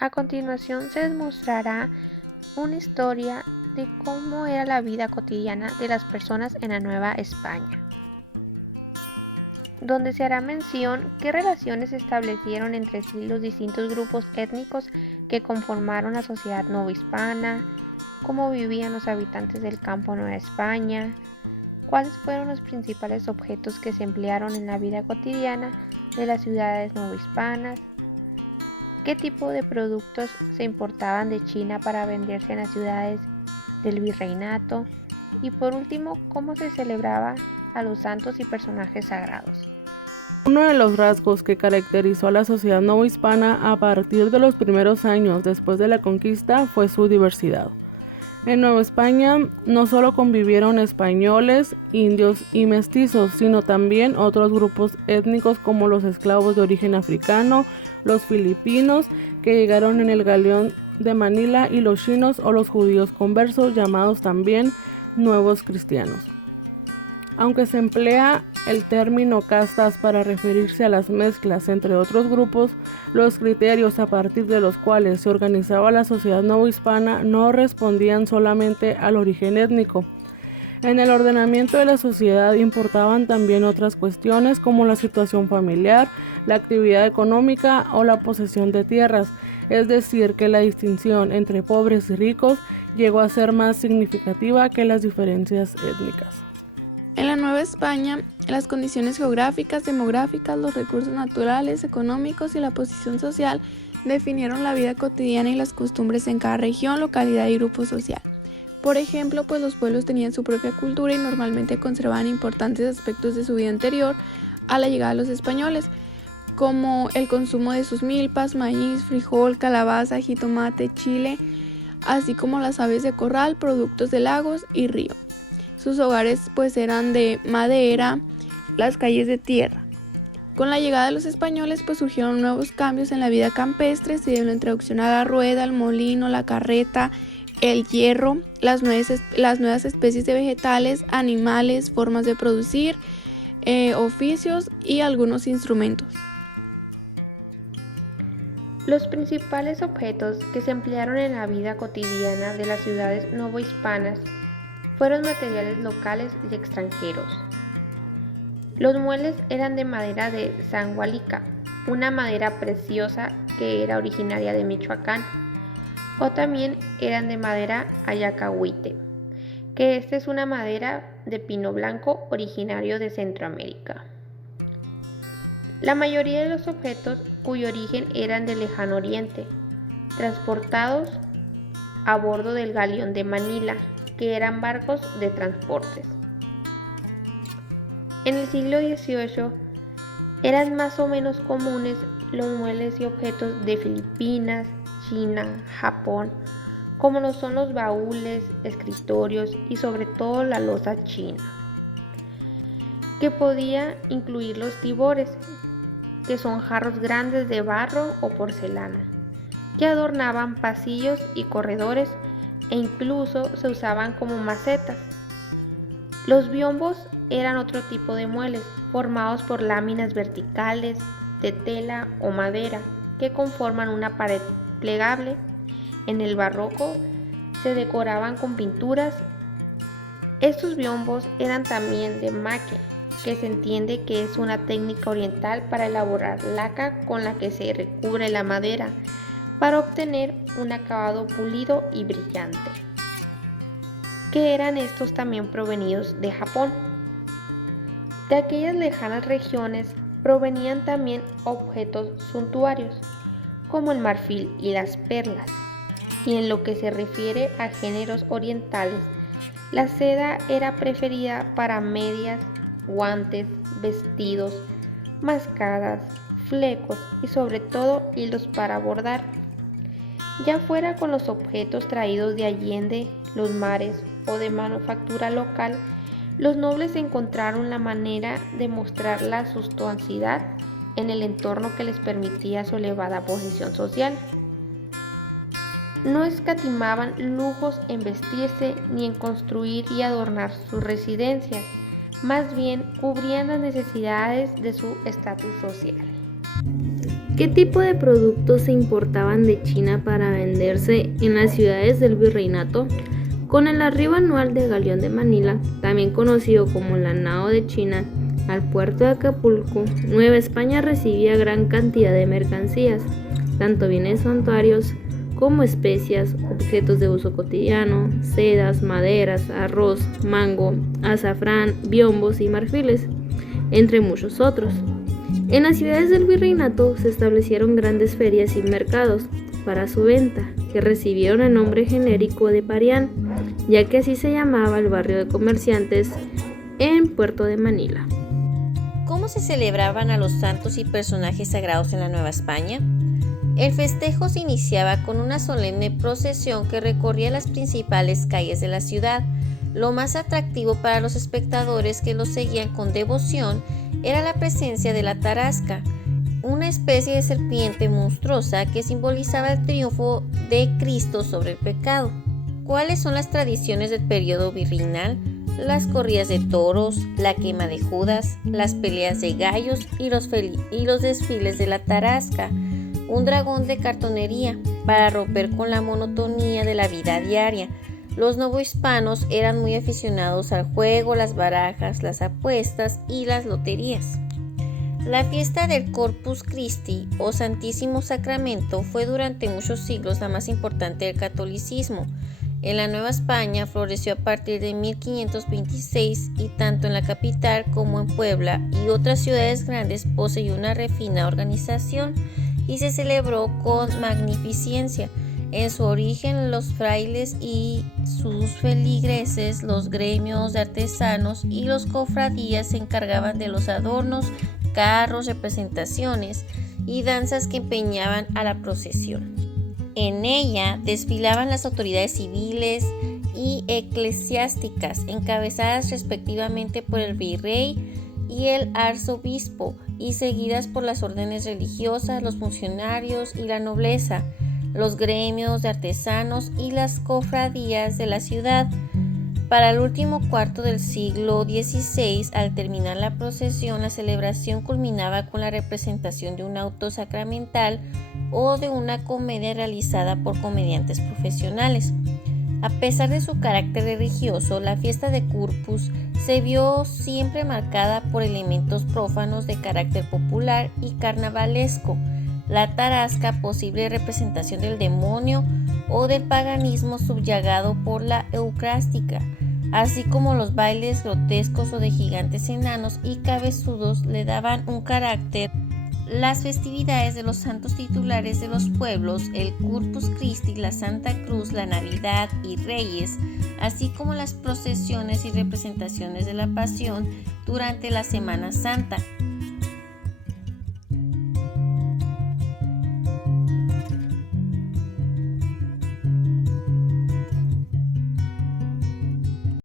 A continuación se les mostrará una historia de cómo era la vida cotidiana de las personas en la Nueva España, donde se hará mención qué relaciones se establecieron entre sí los distintos grupos étnicos que conformaron la sociedad novohispana, cómo vivían los habitantes del campo Nueva España, cuáles fueron los principales objetos que se emplearon en la vida cotidiana de las ciudades novohispanas, qué tipo de productos se importaban de China para venderse en las ciudades del virreinato y por último cómo se celebraba a los santos y personajes sagrados. Uno de los rasgos que caracterizó a la sociedad novohispana a partir de los primeros años después de la conquista fue su diversidad. En Nueva España no solo convivieron españoles, indios y mestizos, sino también otros grupos étnicos como los esclavos de origen africano, los filipinos que llegaron en el galeón de Manila y los chinos o los judíos conversos llamados también nuevos cristianos. Aunque se emplea el término castas para referirse a las mezclas entre otros grupos, los criterios a partir de los cuales se organizaba la sociedad novohispana no respondían solamente al origen étnico. En el ordenamiento de la sociedad importaban también otras cuestiones como la situación familiar, la actividad económica o la posesión de tierras, es decir, que la distinción entre pobres y ricos llegó a ser más significativa que las diferencias étnicas. En la Nueva España, las condiciones geográficas, demográficas, los recursos naturales, económicos y la posición social definieron la vida cotidiana y las costumbres en cada región, localidad y grupo social. Por ejemplo, pues los pueblos tenían su propia cultura y normalmente conservaban importantes aspectos de su vida anterior a la llegada de los españoles, como el consumo de sus milpas, maíz, frijol, calabaza, jitomate, chile, así como las aves de corral, productos de lagos y río. Sus hogares pues eran de madera, las calles de tierra. Con la llegada de los españoles pues surgieron nuevos cambios en la vida campestre, se dio la introducción a la rueda, el molino, la carreta, el hierro, las nuevas especies de vegetales, animales, formas de producir, oficios y algunos instrumentos. Los principales objetos que se emplearon en la vida cotidiana de las ciudades novohispanas fueron materiales locales y extranjeros. Los muebles eran de madera de sangualica, una madera preciosa que era originaria de Michoacán, o también eran de madera ayacahuite, que esta es una madera de pino blanco originario de Centroamérica. La mayoría de los objetos cuyo origen eran del lejano oriente, transportados a bordo del galeón de Manila, que eran barcos de transportes. En el siglo XVIII eran más o menos comunes los muebles y objetos de Filipinas, China, Japón, como lo son los baúles, escritorios y sobre todo la loza china, que podía incluir los tibores, que son jarros grandes de barro o porcelana, que adornaban pasillos y corredores e incluso se usaban como macetas. Los biombos eran otro tipo de muebles, formados por láminas verticales de tela o madera que conforman una pared plegable. En el barroco se decoraban con pinturas. Estos biombos eran también de maque, que se entiende que es una técnica oriental para elaborar laca con la que se recubre la madera para obtener un acabado pulido y brillante, que eran estos también provenidos de Japón. De aquellas lejanas regiones provenían también objetos suntuarios, como el marfil y las perlas, y en lo que se refiere a géneros orientales, la seda era preferida para medias, guantes, vestidos, mascadas, flecos y sobre todo hilos para bordar. Ya fuera con los objetos traídos de allende los mares o de manufactura local, los nobles encontraron la manera de mostrar la suntuosidad en el entorno que les permitía su elevada posición social. No escatimaban lujos en vestirse ni en construir y adornar sus residencias, más bien cubrían las necesidades de su estatus social. ¿Qué tipo de productos se importaban de China para venderse en las ciudades del virreinato? Con el arribo anual del Galeón de Manila, también conocido como la Nao de China, al puerto de Acapulco, Nueva España recibía gran cantidad de mercancías, tanto bienes suntuarios como especias, objetos de uso cotidiano, sedas, maderas, arroz, mango, azafrán, biombos y marfiles, entre muchos otros. En las ciudades del virreinato se establecieron grandes ferias y mercados para su venta, que recibieron el nombre genérico de Parián, ya que así se llamaba el barrio de comerciantes en Puerto de Manila. ¿Cómo se celebraban a los santos y personajes sagrados en la Nueva España? El festejo se iniciaba con una solemne procesión que recorría las principales calles de la ciudad. Lo más atractivo para los espectadores que lo seguían con devoción era la presencia de la tarasca, una especie de serpiente monstruosa que simbolizaba el triunfo de Cristo sobre el pecado. ¿Cuáles son las tradiciones del periodo virreinal? Las corridas de toros, la quema de Judas, las peleas de gallos y los desfiles de la tarasca, un dragón de cartonería para romper con la monotonía de la vida diaria. Los novohispanos eran muy aficionados al juego, las barajas, las apuestas y las loterías. La fiesta del Corpus Christi o Santísimo Sacramento fue durante muchos siglos la más importante del catolicismo. En la Nueva España floreció a partir de 1526 y tanto en la capital como en Puebla y otras ciudades grandes poseyó una refinada organización y se celebró con magnificencia. En su origen, los frailes y sus feligreses, los gremios de artesanos y los cofradías se encargaban de los adornos, carros, representaciones y danzas que empeñaban a la procesión. En ella desfilaban las autoridades civiles y eclesiásticas, encabezadas respectivamente por el virrey y el arzobispo, y seguidas por las órdenes religiosas, los funcionarios y la nobleza, los gremios de artesanos y las cofradías de la ciudad. Para el último cuarto del siglo XVI, al terminar la procesión, la celebración culminaba con la representación de un auto sacramental o de una comedia realizada por comediantes profesionales. A pesar de su carácter religioso, la fiesta de Corpus se vio siempre marcada por elementos prófanos de carácter popular y carnavalesco. La tarasca, posible representación del demonio o del paganismo subyugado por la eucáristica, así como los bailes grotescos o de gigantes enanos y cabezudos le daban un carácter. Las festividades de los santos titulares de los pueblos, el Corpus Christi, la Santa Cruz, la Navidad y Reyes, así como las procesiones y representaciones de la Pasión durante la Semana Santa.